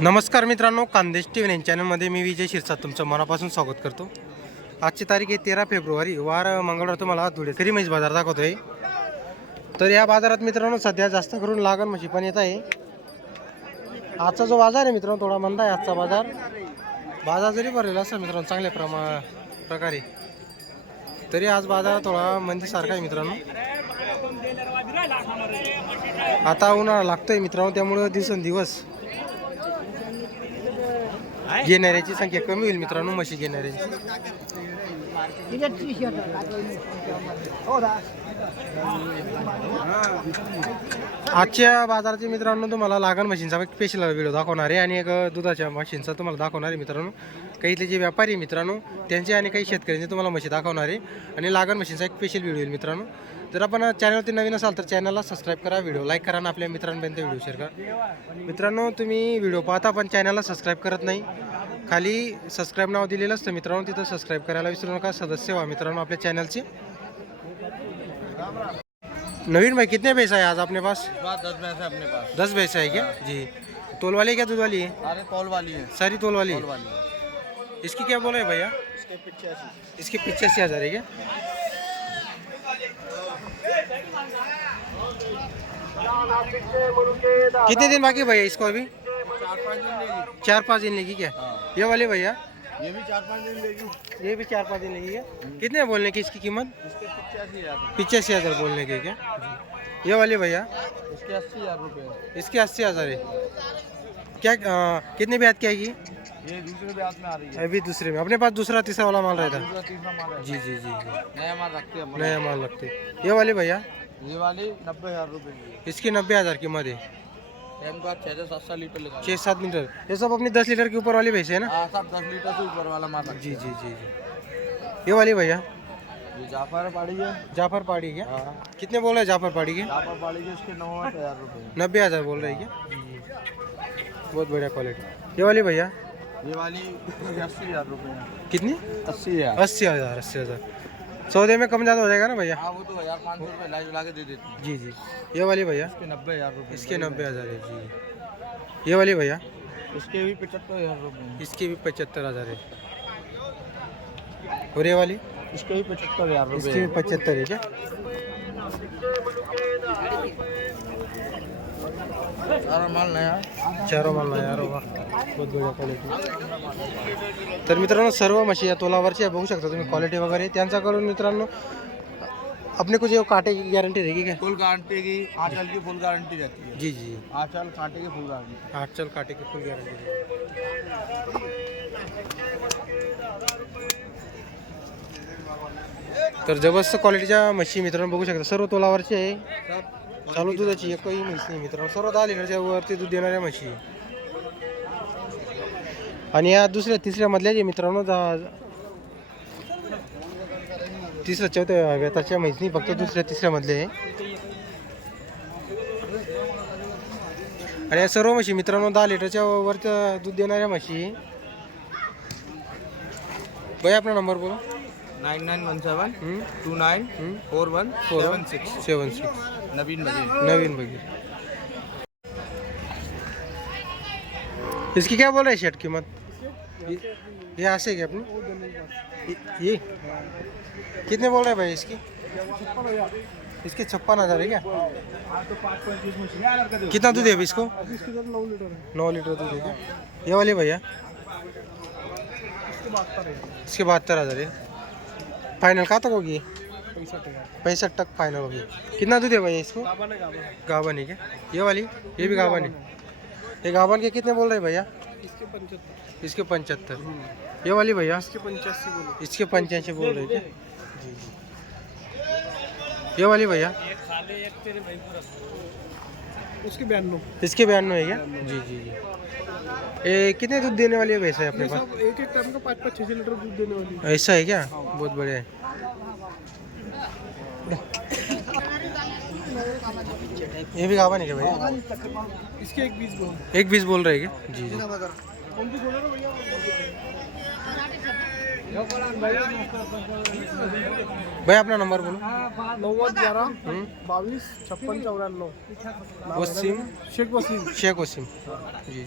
नमस्कार मित्रांनो कांदेश T V चॅनलमध्ये मी विजय शिरसाट तुमचं मनापासून स्वागत करतो. आजची तारीख आहे तेरा फेब्रुवारी वार मंगळवार तुम्हाला धुळे तरी म्हैस बाजार दाखवतोय. तर या बाजारात मित्रांनो सध्या जास्त करून लागण म्हशी पण येत आहे. आजचा जो बाजार आहे मित्रांनो थोडा मंद आहे आजचा बाजार. बाजार जरी भरलेला असं मित्रांनो चांगल्या प्रमा प्रकारे. तरी आज बाजार थोडा मंदीसारखा आहे मित्रांनो. आता उन्हाळा लागतोय मित्रांनो त्यामुळं दिवसेंदिवस घेणाऱ्याची संख्या कमी होईल मित्रांनो म्हशी घेणाऱ्यांची. आजच्या बाजाराचे मित्रांनो तुम्हाला लागण मशीनचा एक स्पेशल व्हिडिओ दाखवणार आहे आणि एक दुधाच्या मशीनचा तुम्हाला दाखवणार आहे मित्रांनो. काही इथले जे व्यापारी मित्रांनो त्यांचे आणि काही शेतकऱ्यांचे तुम्हाला मशीन दाखवणार आहे. आणि लागण मशीनचा एक स्पेशल व्हिडिओ येईल मित्रांनो. जर आपण चॅनलवरती नवीन असाल तर चॅनलला सबस्क्राईब करा व्हिडिओ लाईक करा आणि आपल्या मित्रांपर्यंत व्हिडिओ शेअर करा. मित्रांनो तुम्ही व्हिडिओ पाहता पण चॅनलला सबस्क्राईब करत नाही. खाली सबस्क्राईब नाव दिलेलं असतं मित्रांनो तिथं सबस्क्राईब करायला विसरू नका. सदस्य व्हा मित्रांनो आपल्या चॅनलचे नवीन भाई कितने पैसा है आज अपने पास? दस भैंस है अपने पास। दस भैंसा है क्या? जी। तोल वाली है क्या दूध वाली है अरे कॉल वाली है। सारी तोल वाली कॉल है। इसकी क्या बोल रहे भैया? इसके पिचासी हज़ार है क्या? कितने दिन बाकी है भैया इसको अभी? चार पाँच दिन लेगी। चार पाँच दिन लेगी क्या? हाँ। ये वाले भैया? ये भी चार पाँच दिन लेगी। ये भी चार पाँच दिन लेगी क्या? कितने बोलने की इसकी कीमत? पिचासी हज़ार बोलने की क्या? ये वाले भैया? इसके अस्सी हज़ार रुपये। इसके अस्सी हज़ार है। क्या अ, कितने ब्याज की आएगी? ये दूसरे ब्याज में आ रही है। अभी दूसरे में। अपने पास दूसरा तीसरा वाला माल रहता माल है जी जी जी जी। नया माल रखते हैं नया माल लगते ये वाले भैया? ये वाली नब्बे हज़ार रुपये इसकी नब्बे हज़ार कीमत है। छः से सात सौ लीटर लगा छः सात लीटर ये सब अपनी दस लीटर के ऊपर वाली भैंस है ना? हाँ सब दस लीटर से ऊपर वाला माल जी जी जी जी. ये वाली भैया? ये जाफ़र पाड़ी है. जाफ़र पाड़ी क्या? हाँ. कितने बोल रहे हैं जाफ़र पाड़ी के? जाफ़र पाड़ी के इसके नवाठ हज़ार रुपये नब्बे हज़ार बोल रहे हैं क्या? बहुत बढ़िया क्वालिटी ये वाली भैया? ये वाली अस्सी हज़ार रुपये कितनी? अस्सी हज़ार. अस्सी हज़ार अस्सी हज़ार. सौदे में कम ज़्यादा हो जाएगा ना भैया? हाँ वो तो हज़ार पाँच सौ रुपये के दे देते हैं। जी जी। ये वाली भैया? इसके नब्बे हज़ार रुपये। इसके नब्बे हज़ार है जी। ये वाली भैया? इसके भी पचहत्तर हज़ार रुपये इसके भी पचहत्तर हज़ार है। और ये वाली? इसके भी पचहत्तर हज़ार रुपये इसके भी पचहत्तर है क्या? सारा माल नया है। चारो माल नाही यार वा बहुत बढिया क्वालिटी तर मित्रांनो सर्व म्हशी या तोलावरच्या आहे, बघू शकता तुम्ही क्वालिटी वगैरे. त्यांच्याकडून मित्रांनो अपने को जो कांटे की गारंटी रहेगी क्या? फुल गारंटी की आंचल की फुल गारंटी रहती है। जी जी। आंचल कांटे की फुल गारंटी आठ चल कांटे की फुल गारंटी तर जबरदस्त क्वालिटीच्या म्हशी मित्रांनो बघू शकता. सर्व तोलावरचे आहे. सब चालू दुधाची एकही म्हैस नाही मित्रांनो. सर्व दहा लिटरच्या वरती दूध देणाऱ्या म्हशी. आणि या दुसऱ्या तिसऱ्या मधल्या जे मित्रांनो तिसऱ्या चौथ्या वेताच्या म्हैस नाही फक्त दुसऱ्या तिसऱ्या मधले आणि या सर्व म्हशी मित्रांनो दहा लिटरच्या वरच्या दूध देणाऱ्या म्हशी. आहे. बाई आपला नंबर बोला. Nine nine one seven two nine. Four one four seven six seven six. नवीन बघिए इसकी क्या बोल रहे शर्ट कीमत? ये- ऐसे क्या अपनी? ये- कितने बोल रहे हैं भाई इसकी? इसके छप्पन हज़ार है क्या? कितना दूध है अभी इसको? नौ लीटर दूध है क्या? ये वाले भैया? इसके बहत्तर हज़ार है। फाइनल कहाँ तक होगी? पैंसठ तक फाइनल होगी। कितना दूध है भैया इसको? गावन है क्या ये वाली? ये भी गावन है। ये गावन के कितने बोल रहे भैया? इसके पंचहत्तर। ये वाली भैया? इसके पंचासी बोल इसके पंचासी बोल रहे हैं क्या? जी जी। ये वाली भैया? उसके बयानवे। इसके बयानवे है क्या? जी जी जी। ये कितने दूध देने वाली है भैंस है अपने पास? एक एक टाइम का पाँच पाँच छः छः लीटर दूध देने वाली है। ऐसा है क्या? बहुत बढ़िया है। ये भी गावन है क्या भैया? इसके एक बीस बोल। एक बीस बोल रहे क्या? जी जी। भैया अपना नंबर बोलो। नव्वद ग्यारह बावीस छप्पन चौऱ्याण्णव वसीम? शेख वसीम। शेख वसीम। जी जी।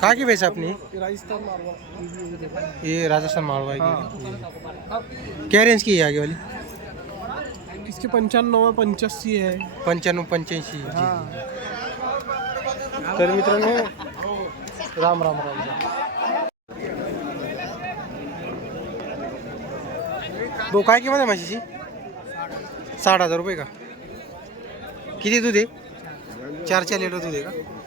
कहाँ की भैंस अपनी ये राजस्थान मारवाड़ ये राजस्थान मालवा की क्या रेंज की है आगे वाली इसके पंचानवे पंच्याऐंशी है पंच्याण्णव पंच्याऐंशी. हाँ. तर मित्रांनो राम राम राम. राम भाऊ काय किंमत आहे म्हशीची? साठ हजार रुपये का? किती दूध आहे? चार चार लिटर दूध आहे का?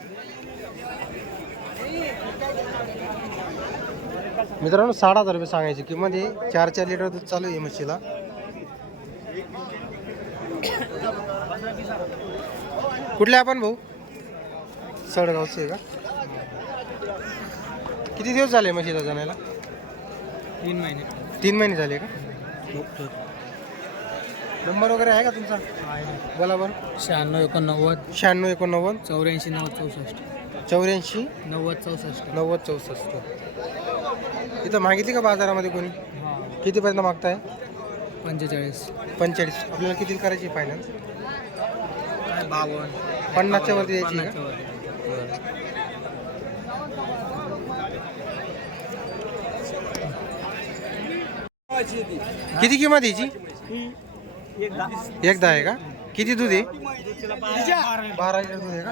मित्रांनो साठ हजार रुपये सांगायची किंमत आहे. चार चार लिटर दूध चालू आहे म्हशीला. कुठले आपण भाऊ? सडगावचे आहे का? किती दिवस झाले म्हशीला जाण्याला? तीन महिने. तीन महिने झाले का? नंबर वगैरे आहे का तुमचा? बोला बरं. शहाण्णव एकोणनव्वद. शहाण्णव एकोणनव्वद. चौऱ्याऐंशी नव्वद चौसष्ट. चौऱ्याऐंशी. नव्वद चौसष्ट. नव्वद चौसष्ट. इथं मागितली का बाजारामध्ये कोणी? हां. कितीपर्यंत मागताय? पंचेचाळीस. पंचेचाळीस. आपल्याला किती करायची फायनल काय बावन्न. पन्नासच्या वरती द्यायची आहे का? किती किंमत याची एकदा आहे का? किती दूध आहे? बारा लिटर दूध आहे का?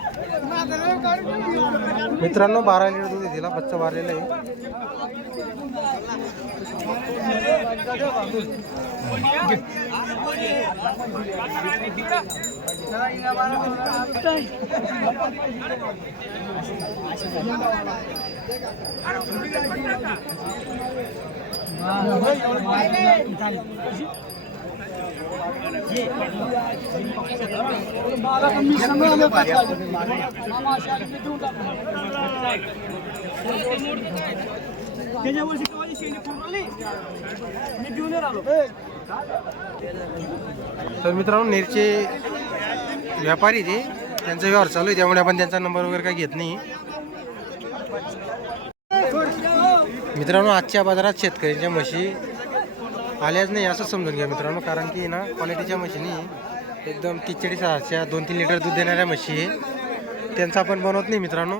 मित्रांनो बारा लिटर दूध आहे तिला बच्चा मारलेला आहे. तर मित्रांनो नेरचे व्यापारी ते त्यांचा व्यवहार चालू आहे त्यामुळे आपण त्यांचा नंबर वगैरे काही घेत नाही. मित्रांनो आजच्या बाजारात शेतकऱ्यांच्या म्हशी आल्याच नाही असं समजून घ्या मित्रांनो कारण की ना क्वालिटीच्या म्हशीनी एकदम किचडी चाळीस दोन तीन लिटर दूध देणाऱ्या म्हशी आहे त्यांचा आपण बनवत नाही मित्रांनो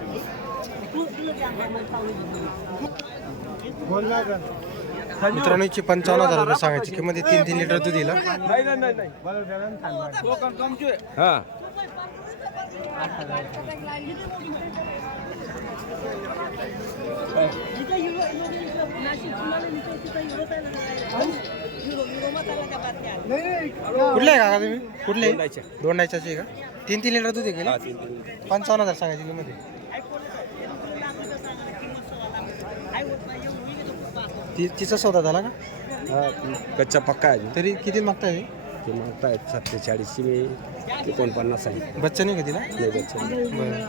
मित्रांनो याची पंचावन्न हजार रुपये सांगायची किंमत आहे तीन तीन लिटर दूध दिला कुठले आहे का तुम्ही? कुठले? दोन डायच्याचे का? तीन तीन लिटर दूध आहे गेला पंचावन्न हजार सांगायची किंमत आहे. ती तिचा सौदा झाला का? कच्चा पक्का आहे तरी किती मागताय? हे? ते मागतायत सत्तेचाळीसशे मी एकोणपन्नास आहे. बच्चा नाही का तिला? नाही बच्चा. बरं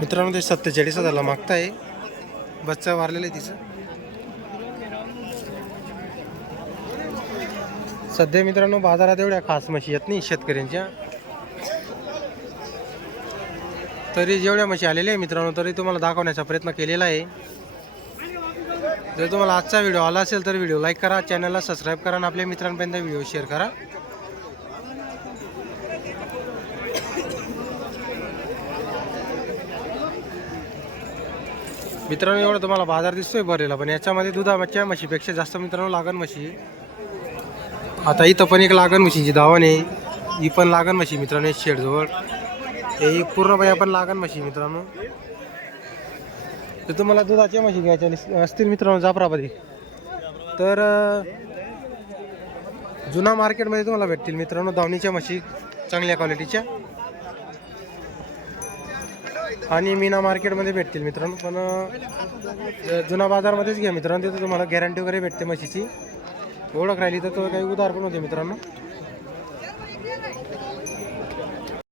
मित्रांनो ते सत्तेचाळीस हजारला मागताय. बच्चा वारलेला आहे तिचं. सध्या मित्रांनो बाजारात एवढ्या खास म्हशी येत नाही शेतकऱ्यांच्या. तरी जेवढ्या म्हशी आलेल्या आहे मित्रांनो तरी तुम्हाला दाखवण्याचा प्रयत्न केलेला आहे. जर तुम्हाला आजचा व्हिडिओ आला असेल तर व्हिडिओ लाईक करा चॅनलला सबस्क्राईब करा आणि आपल्या मित्रांपर्यंत व्हिडिओ शेअर करा. मित्रांनो एवढं तुम्हाला बाजार दिसतोय भरलेला पण याच्यामध्ये दुधाच्या म्हशीपेक्षा जास्त मित्रांनो लागण म्हशी. आहे. आता इथं पण एक लागण मशीनची धावण आहे. ही पण लागण म्हशी मित्रांनो शेडजवळ हे पूर्णपणे आपण लागण म्हशी मित्रांनो. तर तुम्हाला दुधाच्या म्हशी घ्यायच्या असतील मित्रांनो जाफराबादी. तर जुना मार्केटमध्ये तुम्हाला भेटतील मित्रांनो धावणीच्या म्हशी चांगल्या क्वालिटीच्या. आणि मीना मार्केटमध्ये भेटतील मित्रांनो पण जुना बाजारमध्येच घ्या मित्रांनो तिथं तुम्हाला गॅरंटी वगैरे भेटते म्हशीची ओळख राहिली तर काही उदार पण होते मित्रांनो.